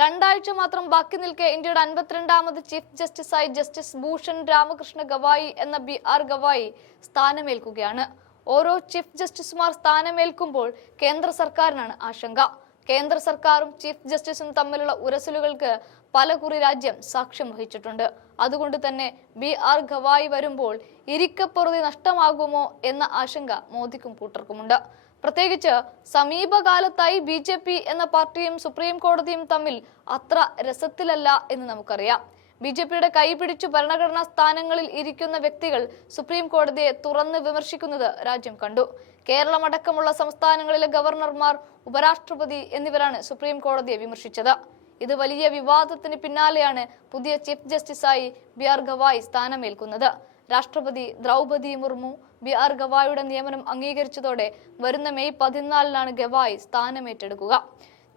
രണ്ടാഴ്ച മാത്രം ബാക്കി നിൽക്കെ ഇന്ത്യയുടെ 52ാമത് ചീഫ് ജസ്റ്റിസായി ജസ്റ്റിസ് ഭൂഷൺ രാമകൃഷ്ണ ഗവായി എന്ന BR ഗവായി സ്ഥാനമേൽക്കുകയാണ്. ഓരോ ചീഫ് ജസ്റ്റിസുമാർ സ്ഥാനമേൽക്കുമ്പോൾ കേന്ദ്ര സർക്കാരിനാണ് ആശങ്ക. കേന്ദ്ര സർക്കാരും ചീഫ് ജസ്റ്റിസും തമ്മിലുള്ള ഉരസലുകൾക്ക് പലകുറി രാജ്യം സാക്ഷ്യം വഹിച്ചിട്ടുണ്ട്. അതുകൊണ്ട് തന്നെ BR ഗവായി വരുമ്പോൾ ഇരിക്കപ്പൊറുതി നഷ്ടമാകുമോ എന്ന ആശങ്ക മോദിക്കും കൂട്ടർക്കുമുണ്ട്. പ്രത്യേകിച്ച് സമീപകാലത്തായി BJP എന്ന പാർട്ടിയും സുപ്രീം കോടതിയും തമ്മിൽ അത്ര രസത്തിലല്ല എന്ന് നമുക്കറിയാം. BJPയുടെ കൈപിടിച്ചു ഭരണഘടനാ സ്ഥാനങ്ങളിൽ ഇരിക്കുന്ന വ്യക്തികൾ സുപ്രീം കോടതിയെ തുറന്ന് വിമർശിക്കുന്നത് രാജ്യം കണ്ടു. കേരളമടക്കമുള്ള സംസ്ഥാനങ്ങളിലെ ഗവർണർമാർ, ഉപരാഷ്ട്രപതി എന്നിവരാണ് സുപ്രീം കോടതിയെ വിമർശിച്ചത്. ഇത് വലിയ വിവാദത്തിന് പിന്നാലെയാണ് പുതിയ ചീഫ് ജസ്റ്റിസായി BR ഗവായി സ്ഥാനമേൽക്കുന്നത്. രാഷ്ട്രപതി ദ്രൗപദി മുർമു BR ഗവായിയുടെ നിയമനം അംഗീകരിച്ചതോടെ വരുന്ന മെയ് 14-നാണ് ഗവായി സ്ഥാനമേറ്റെടുക്കുക.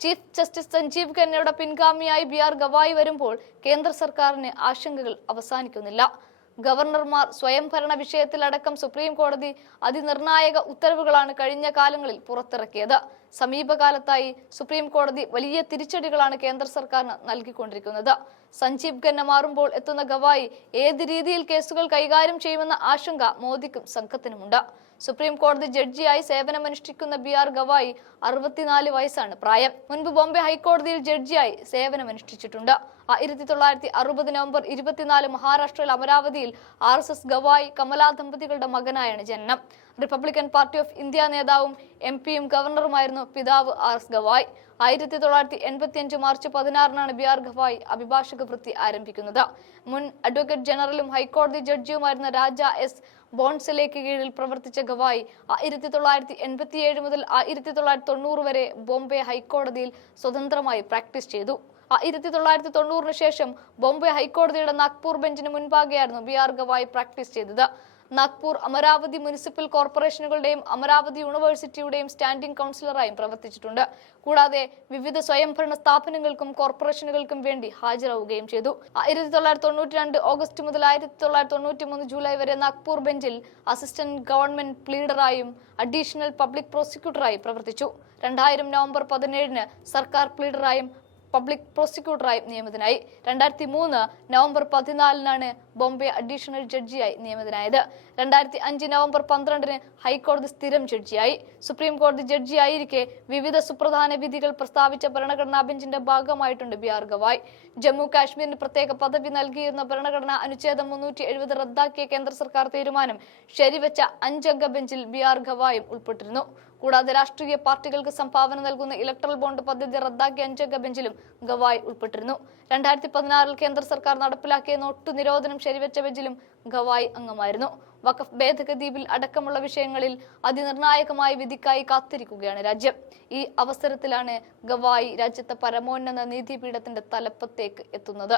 ചീഫ് ജസ്റ്റിസ് സഞ്ജീവ് ഖന്നയുടെ പിൻഗാമിയായി BR ഗവായി വരുമ്പോൾ കേന്ദ്ര സർക്കാരിന് ആശങ്കകൾ അവസാനിക്കുന്നില്ല. ഗവർണർമാർ സ്വയംഭരണ വിഷയത്തിലടക്കം സുപ്രീം കോടതി അതിനിർണായക ഉത്തരവുകളാണ് കഴിഞ്ഞ കാലങ്ങളിൽ പുറത്തിറക്കിയത്. സമീപകാലത്തായി സുപ്രീം കോടതി വലിയ തിരിച്ചടികളാണ് കേന്ദ്ര സർക്കാരിന് നൽകിക്കൊണ്ടിരിക്കുന്നത്. സഞ്ജീവ് ഖന്ന മാറുമ്പോൾ എത്തുന്ന ഗവായി ഏത് രീതിയിൽ കേസുകൾ കൈകാര്യം ചെയ്യുമെന്ന ആശങ്ക മോദിക്കും സംഘത്തിനുമുണ്ട്. സുപ്രീം കോടതി ജഡ്ജിയായി സേവനമനുഷ്ഠിക്കുന്ന BR ഗവായി 64 വയസ്സാണ് പ്രായം. മുൻപ് ബോംബെ ഹൈക്കോടതിയിൽ ജഡ്ജിയായി സേവനമനുഷ്ഠിച്ചിട്ടുണ്ട്. 1960 നവംബർ 24 മഹാരാഷ്ട്രയിൽ അമരാവതിയിൽ RSS ഗവായി കമല ദമ്പതികളുടെ മകനായാണ് ജനനം. റിപ്പബ്ലിക്കൻ പാർട്ടി ഓഫ് ഇന്ത്യ നേതാവും MP-യും ഗവർണറുമായിരുന്നു പിതാവ് RS ഗവായി. 1985 മാർച്ച് 16-നാണ് BR ഗവായി അഭിഭാഷക വൃത്തി ആരംഭിക്കുന്നത്. മുൻ അഡ്വക്കേറ്റ് ജനറലും ഹൈക്കോടതി ജഡ്ജിയുമായിരുന്ന രാജ S ബോൺസലേക്ക് കീഴിൽ പ്രവർത്തിച്ച ഗവായി 1987 മുതൽ 1990 വരെ ബോംബെ ഹൈക്കോടതിയിൽ സ്വതന്ത്രമായി പ്രാക്ടീസ് ചെയ്തു. 1990-ന് ശേഷം ബോംബെ ഹൈക്കോടതിയുടെ നാഗ്പൂർ ബെഞ്ചിന് മുൻപാകെയായിരുന്നു BR ഗവായി പ്രാക്ടീസ് ചെയ്തത്. നാഗ്പൂർ, അമരാവതി മുനിസിപ്പൽ കോർപ്പറേഷനുകളുടെയും അമരാവതി യൂണിവേഴ്സിറ്റിയുടെയും സ്റ്റാൻഡിംഗ് കൗൺസിലറായും പ്രവർത്തിച്ചിട്ടുണ്ട്. കൂടാതെ വിവിധ സ്വയംഭരണ സ്ഥാപനങ്ങൾക്കും കോർപ്പറേഷനുകൾക്കും വേണ്ടി ഹാജരാവുകയും ചെയ്തു. 1992 ഓഗസ്റ്റ് മുതൽ 1993 ജൂലൈ വരെ നാഗ്പൂർ ബെഞ്ചിൽ അസിസ്റ്റന്റ് ഗവൺമെന്റ് പ്ലീഡറായും അഡീഷണൽ പബ്ലിക് പ്രോസിക്യൂട്ടറായി പ്രവർത്തിച്ചു. 2000 നവംബർ 17-ന് സർക്കാർ പ്ലീഡറായും പബ്ലിക് പ്രോസിക്യൂട്ടറായും നിയമിതനായി. 2003 നവംബർ 14-നാണ് ബോംബെ അഡീഷണൽ ജഡ്ജിയായി നിയമിതനായത്. 2005 നവംബർ 12-ന് ഹൈക്കോടതി സ്ഥിരം ജഡ്ജിയായി. സുപ്രീം കോടതി ജഡ്ജിയായിരിക്കെ വിവിധ സുപ്രധാന വിധികൾ പ്രസ്താവിച്ച ഭരണഘടനാ ബെഞ്ചിന്റെ ഭാഗമായിട്ടുണ്ട് BR ഗവായി. ജമ്മു കാശ്മീരിന് പ്രത്യേക പദവി നൽകിയിരുന്ന ഭരണഘടനാ അനുച്ഛേദം 370 റദ്ദാക്കിയ കേന്ദ്ര സർക്കാർ തീരുമാനം ശരിവെച്ച 5-അംഗ ബെഞ്ചിൽ BR ഗവായും ഉൾപ്പെട്ടിരുന്നു. കൂടാതെ രാഷ്ട്രീയ പാർട്ടികൾക്ക് സംഭാവന നൽകുന്ന ഇലക്ട്രൽ ബോണ്ട് പദ്ധതി റദ്ദാക്കിയ 5-അംഗ ബെഞ്ചിലും ഗവായി ഉൾപ്പെട്ടിരുന്നു. 2016-ൽ കേന്ദ്ര സർക്കാർ നടപ്പിലാക്കിയ നോട്ടു നിരോധനം ശരിവെച്ച ബെഞ്ചിലും ഗവായി അംഗമായിരുന്നു. വഖഫ് ഭേദഗതി ബിൽ അടക്കമുള്ള വിഷയങ്ങളിൽ അതിനിർണായകമായ വിധിക്കായി കാത്തിരിക്കുകയാണ് രാജ്യം. ഈ അവസരത്തിലാണ് ഗവായി രാജ്യത്തെ പരമോന്നത നീതിപീഠത്തിന്റെ തലപ്പത്തേക്ക് എത്തുന്നത്.